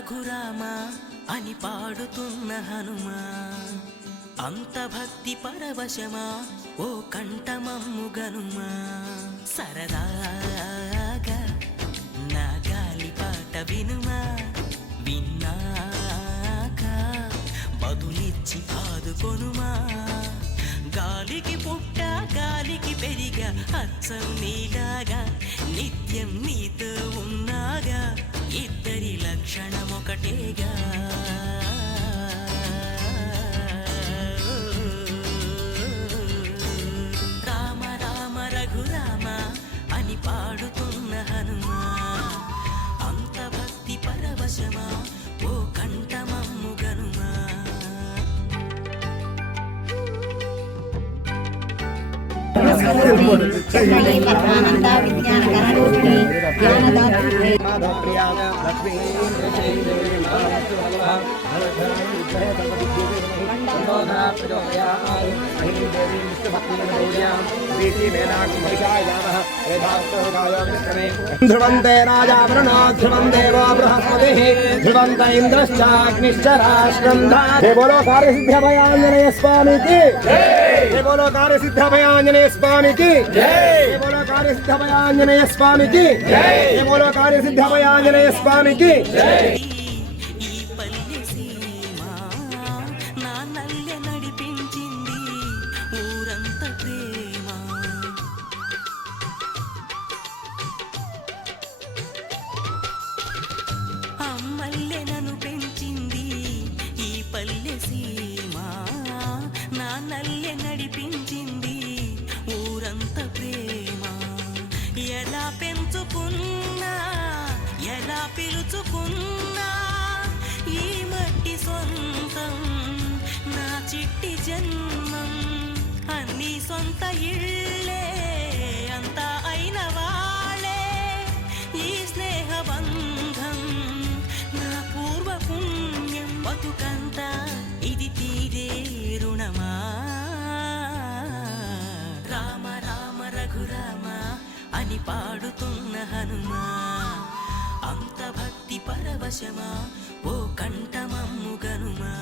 రఘురామ అని పాడుతున్న హనుమా, అంత భక్తి పరవశమా ఓ కంఠమమ్ము గనుమా. సరదాగా నా గాలి పాట వినుమా, విన్నాక బదులిచ్చి ఆదుకొనుమా. గాలికి పుట్ట గాలికి పెరిగా అచ్చం నీలాగా, నిత్యం నీతో ఉన్నాగా, ఇద్దరి లక్షణం ఒకటేగా. రామ రామ రఘురామ అని పాడుతున్న హనుమా, అంత భక్తి పరవశమా ఓ కంఠమమ్ము గనుమా. పరమానంద విజ్ఞానకరణూపిణి జ్ఞానదాత్రి ध्रुवन्ते राजा वरुणो ध्रुवं देवो बृहस्पतिः ध्रुवन्त इन्द्रश्चाग्निश्च राष्ट्रं धारयति। बोलो कार्यसिद्ध्यभयाञ्जनेय स्वामी की जय, बोलो कार्यसिद्ध्यभयाञ्जनेय स्वामी की जय, बोलो कार्यसिद्ध्यभयाञ्जनेय स्वामी की जय, बोलो कार्यसिद्ध्यभयाञ्जनेय स्वामी की जय. అమ్మల్లే నన్ను పెంచింది ఈ పల్లె సీమ, నాన్నల్లే నడిపించింది ఊరంత ప్రేమ. ఎలా పెంచుకున్నా ఎలా పిలుచుకున్నా ఈ మట్టి సొంతం నా చిట్టి జన్మం. అన్ని సొంత ఇళ్ళే అంతా అయిన వాళ్ళే ఈ స్నేహ బంధం నా పూర్వ పుణ్యం. బతుకంతా ఇది తీరే రుణమా. రామ రామ రఘురామ అని పాడుతున్న హనుమా, అంత భక్తి పరవశమా ఓ కంఠమమ్ము గనుమా.